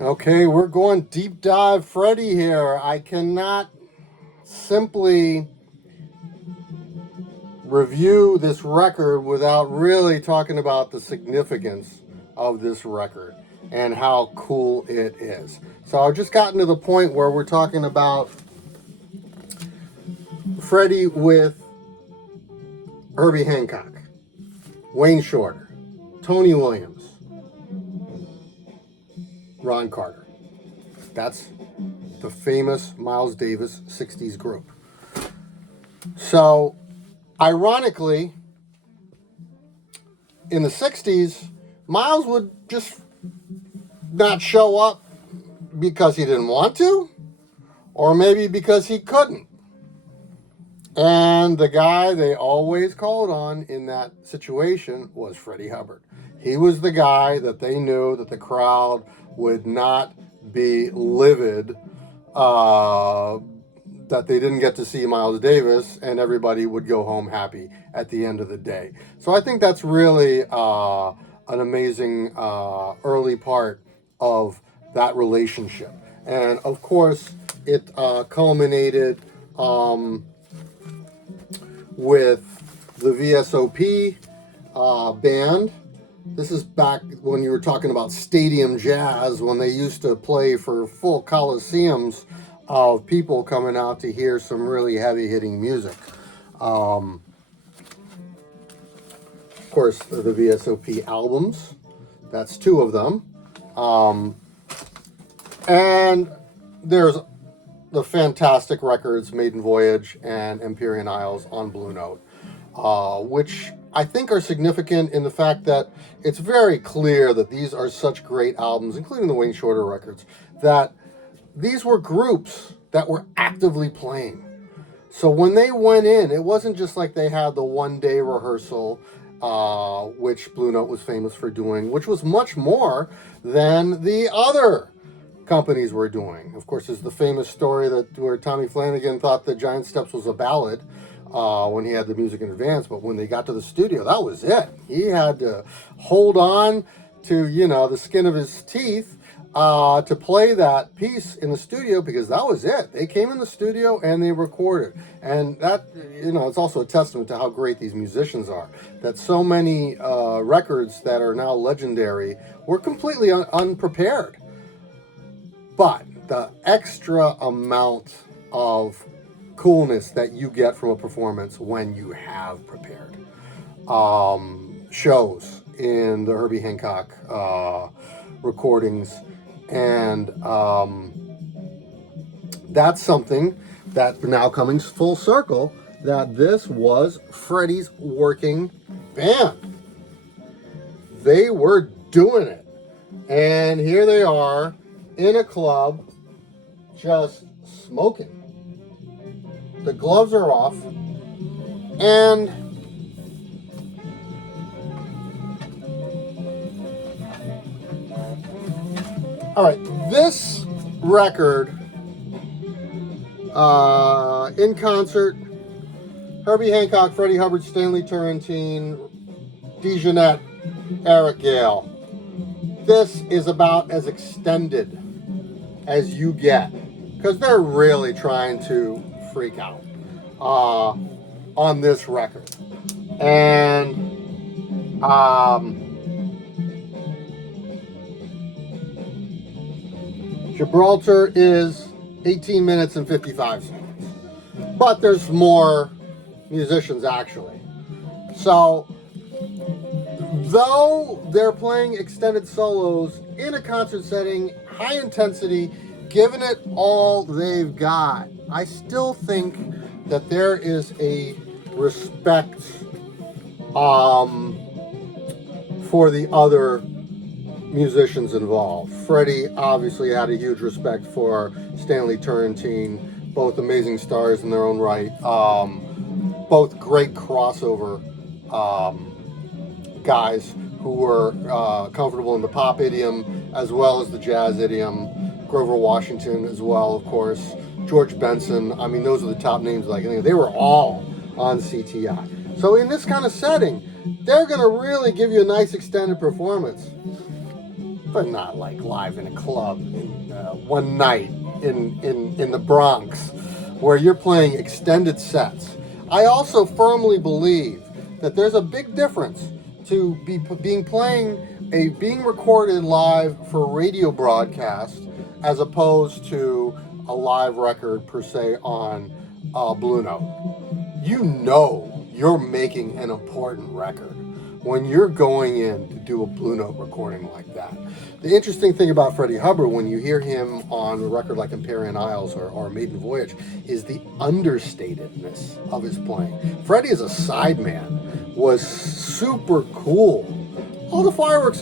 Okay, we're going deep dive Freddie here. I cannot simply review this record without really talking about the significance of this record and how cool it is. So I've just gotten to the point where we're talking about Freddie with Herbie Hancock, Wayne Shorter, Tony Williams, Ron Carter. That's the famous Miles Davis 60s group. So, ironically, in the 60s, Miles would just not show up because he didn't want to, or maybe because he couldn't. And the guy they always called on in that situation was Freddie Hubbard. He was the guy that they knew that the crowd would not be livid that they didn't get to see Miles Davis, and everybody would go home happy at the end of the day. So I think that's really an amazing early part of that relationship. And of course, it culminated with the VSOP band. This is back when you were talking about stadium jazz, when they used to play for full coliseums of people coming out to hear some really heavy-hitting music. Of course, the VSOP albums. That's two of them. And there's the fantastic records Maiden Voyage and Empyrean Isles on Blue Note, which I think are significant in the fact that it's very clear that these are such great albums, including the Wayne Shorter records, that these were groups that were actively playing. So when they went in, it wasn't just like they had the one-day rehearsal, which Blue Note was famous for doing, which was much more than the other companies were doing. Of course, there's the famous story that where Tommy Flanagan thought the Giant Steps was a ballad when he had the music in advance, but when they got to the studio, that was it. He had to hold on to, the skin of his teeth to play that piece in the studio, because that was it. They came in the studio and they recorded. And that, it's also a testament to how great these musicians are, that so many records that are now legendary were completely unprepared. But the extra amount of coolness that you get from a performance when you have prepared shows in the Herbie Hancock recordings. And that's something that now coming full circle, that this was Freddie's working band. They were doing it. And here they are in a club just smoking. The gloves are off, and all right, this record in concert, Herbie Hancock, Freddie Hubbard, Stanley Turrentine, DeJohnette, Eric Gale. This is about as extended as you get, because they're really trying to freak out on this record. And Gibraltar is 18 minutes and 55 seconds. But there's more musicians, actually. So, though they're playing extended solos in a concert setting, high intensity, giving it all they've got, I still think that there is a respect for the other musicians involved. Freddie obviously had a huge respect for Stanley Turrentine, both amazing stars in their own right, both great crossover guys who were comfortable in the pop idiom as well as the jazz idiom. Grover Washington as well, of course. George Benson. I mean, those are the top names. They were all on CTI. So in this kind of setting, they're going to really give you a nice extended performance. but not like live in a club one night in the Bronx where you're playing extended sets. I also firmly believe that there's a big difference to being recorded live for radio broadcast as opposed to a live record per se on Blue Note. You know you're making an important record when you're going in to do a Blue Note recording like that. The interesting thing about Freddie Hubbard, when you hear him on a record like Empyrean Isles or Maiden Voyage, is the understatedness of his playing. Freddie as a sideman was super cool. All the fireworks